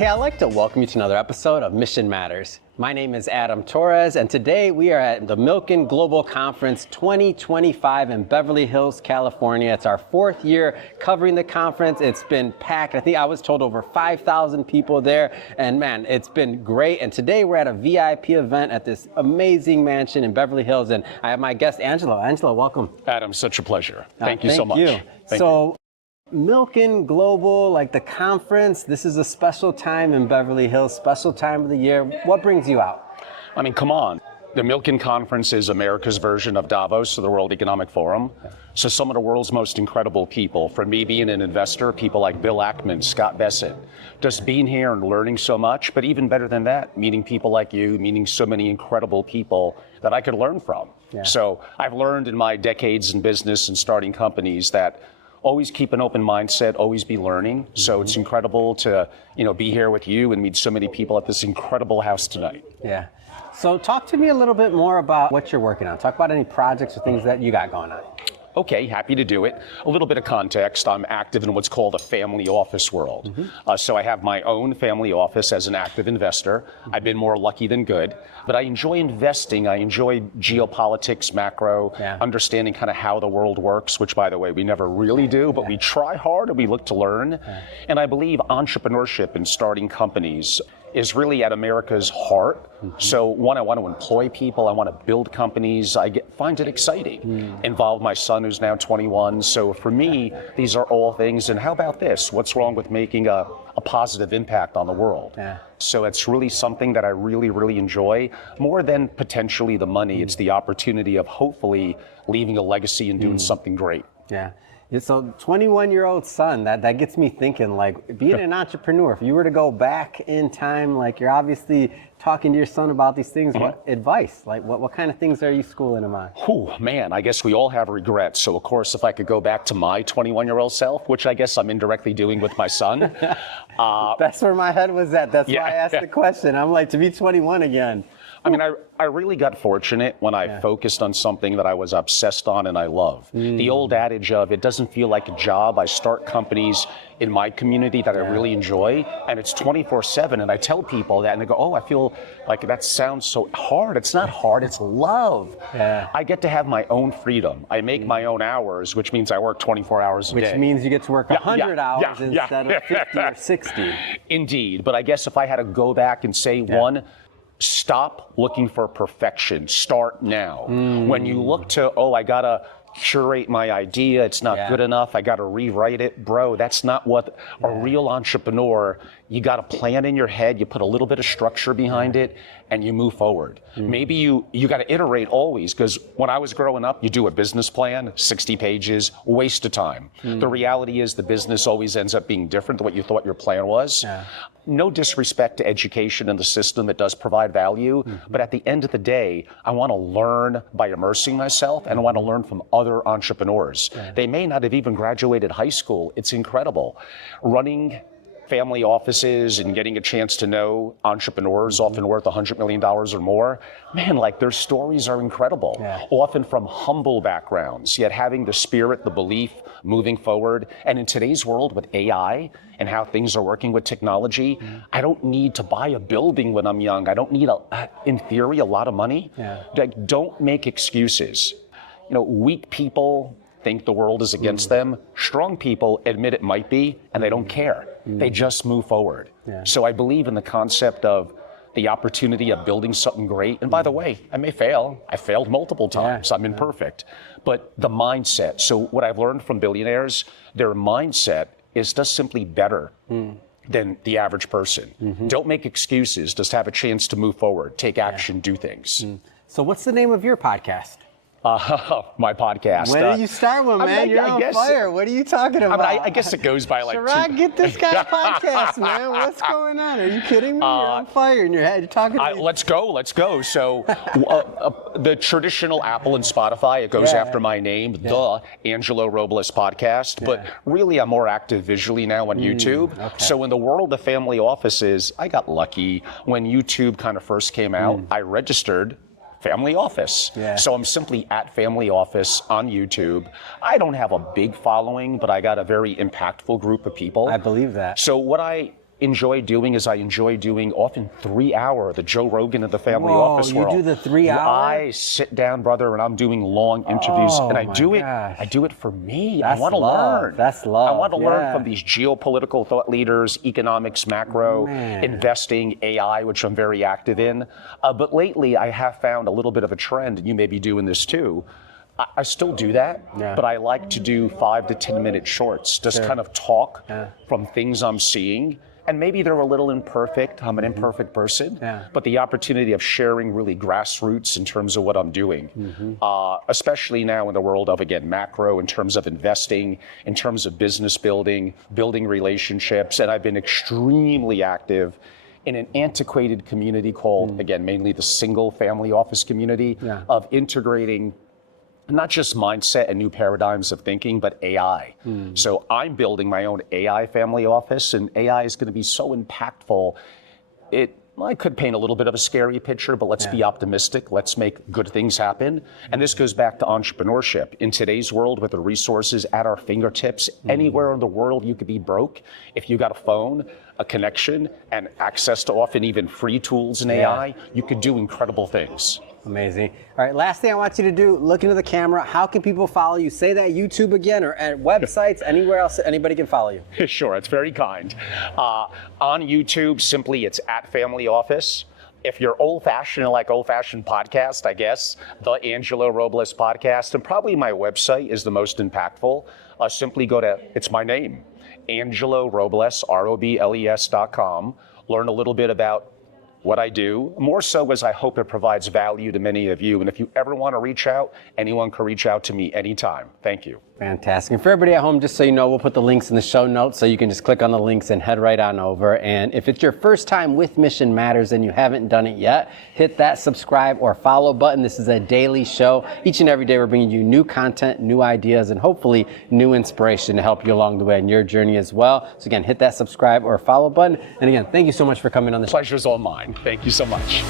Hey, I'd like to welcome you to another episode of Mission Matters. My name is Adam Torres, and today we are at the Milken Global Conference 2025 in Beverly Hills, California. It's our fourth year covering the conference. It's been packed. I think I was told over 5,000 people there, and man, it's been great. And today we're at a VIP event at this amazing mansion in Beverly Hills, and I have my guest, Angelo. Angelo, welcome. Adam, such a pleasure. Thank you so much. Thank you. Milken Global, like the conference, this is a special time in Beverly Hills, special time of the year. What brings you out? I mean, come on. The Milken Conference is America's version of Davos, or the World Economic Forum. So some of the world's most incredible people, from me being an investor, people like Bill Ackman, Scott Bessent, just being here and learning so much, but even better than that, meeting people like you, meeting so many incredible people that I could learn from. Yeah. So I've learned in my decades in business and starting companies that always keep an open mindset, always be learning. So it's incredible to, be here with you and meet so many people at this incredible house tonight. Yeah. So talk to me a little bit more about what you're working on. Talk about any projects or things that you got going on. Okay, happy to do it. A little bit of context, I'm active in what's called a family office world. So I have my own family office as an active investor. I've been more lucky than good, but I enjoy investing. I enjoy geopolitics, macro, understanding kind of how the world works, which by the way, we never really do, but we try hard and we look to learn. And I believe entrepreneurship and starting companies is really at America's heart. So one, I want to employ people, I want to build companies, find it exciting. Involve my son who's now 21. So for me, these are all things, and how about this? What's wrong with making a positive impact on the world? So it's really something that I really, really enjoy, more than potentially the money. It's the opportunity of hopefully leaving a legacy and doing something great. Yeah. So 21-year-old son, that gets me thinking, like, being an entrepreneur, if you were to go back in time, like you're obviously talking to your son about these things, what advice, like what kind of things are you schooling him on? Oh man, I guess we all have regrets. So of course, if I could go back to my 21-year-old self, which I guess I'm indirectly doing with my son. That's where my head was at. That's why I asked the question. I'm like, to be 21 again. I mean, I really got fortunate when I focused on something that I was obsessed on and I love. The old adage of it doesn't feel like a job. I start companies in my community that I really enjoy, and it's 24/7. And I tell people that, and they go, "Oh, I feel like that sounds so hard." It's not hard. It's love. I get to have my own freedom. I make my own hours, which means I work 24 hours a day. Which means you get to work 100 hours instead of 50 or 60. Indeed. But I guess if I had to go back and say one, stop looking for perfection. Start now. When you look to, I gotta curate my idea, it's not good enough, I gotta rewrite it, bro, that's not what a real entrepreneur, you got a plan in your head, you put a little bit of structure behind it, and you move forward. Maybe you gotta iterate always, because when I was growing up, you do a business plan, 60 pages, waste of time. The reality is the business always ends up being different than what you thought your plan was. No disrespect to education and the system, it does provide value, but at the end of the day, I want to learn by immersing myself, and I want to learn from other entrepreneurs. They may not have even graduated high school. It's incredible. Running family offices and getting a chance to know entrepreneurs often worth $100 million or more, man, like their stories are incredible. Often from humble backgrounds, yet having the spirit, the belief, moving forward. And in today's world with AI and how things are working with technology, I don't need to buy a building when I'm young. I don't need, in theory, a lot of money. Like, don't make excuses. Weak people think the world is against them. Strong people admit it might be, and they don't care. They just move forward. So I believe in the concept of the opportunity of building something great. And by the way, I may fail. I failed multiple times. I'm imperfect. But the mindset. So what I've learned from billionaires, their mindset is just simply better than the average person. Don't make excuses. Just have a chance to move forward, take action, do things. So what's the name of your podcast? My podcast. When do you start one, man? You're on fire. What are you talking about? I guess it goes by like Sharad, get this guy a podcast, man. What's going on? Are you kidding me? You're on fire in your head. You're talking to me. Let's go. So the traditional Apple and Spotify, it goes after my name, the Angelo Robles podcast. But really, I'm more active visually now on YouTube. So in the world of family offices, I got lucky. When YouTube kind of first came out, I registered Family Office. So I'm simply at Family Office on YouTube. I don't have a big following, but I got a very impactful group of people. I believe that. So what I enjoy doing is I enjoy doing often 3-hour, the Joe Rogan of the family office world. You do the 3-hour? I sit down, brother, and I'm doing long interviews, and I do it for me. I want to learn. That's love. I want to learn from these geopolitical thought leaders, economics, macro, investing, AI, which I'm very active in. But lately, I have found a little bit of a trend, and you may be doing this too. I still do that, but I like to do 5 to 10 minute shorts, just kind of talk from things I'm seeing. And maybe they're a little imperfect. I'm an imperfect person, but the opportunity of sharing really grassroots in terms of what I'm doing, especially now in the world of, again, macro, in terms of investing, in terms of business building, building relationships. And I've been extremely active in an antiquated community called, again, mainly the single family office community of integrating not just mindset and new paradigms of thinking, but AI. So I'm building my own AI family office, and AI is going to be so impactful. I could paint a little bit of a scary picture, but let's be optimistic. Let's make good things happen. And this goes back to entrepreneurship. In today's world, with the resources at our fingertips, anywhere in the world you could be broke. If you got a phone, a connection, and access to often even free tools in AI, you could do incredible things. Amazing. All right, last thing I want you to do, look into the camera. How can people follow you? Say that YouTube again, or at websites, anywhere else anybody can follow you. Sure, it's very kind. On YouTube, simply it's @FamilyOffice. If you're old-fashioned and like old-fashioned podcast, I guess, the Angelo Robles podcast, and probably my website is the most impactful. Simply go to, it's my name, Angelo Robles, Robles.com. Learn a little bit about what I do, more so as I hope it provides value to many of you. And if you ever want to reach out, anyone can reach out to me anytime. Thank you. Fantastic. And for everybody at home, just so you know, we'll put the links in the show notes so you can just click on the links and head right on over. And if it's your first time with Mission Matters and you haven't done it yet, hit that subscribe or follow button. This is a daily show. Each and every day we're bringing you new content, new ideas, and hopefully new inspiration to help you along the way in your journey as well. So again, hit that subscribe or follow button. And again, thank you so much for coming on the show. Pleasure's all mine. Thank you so much.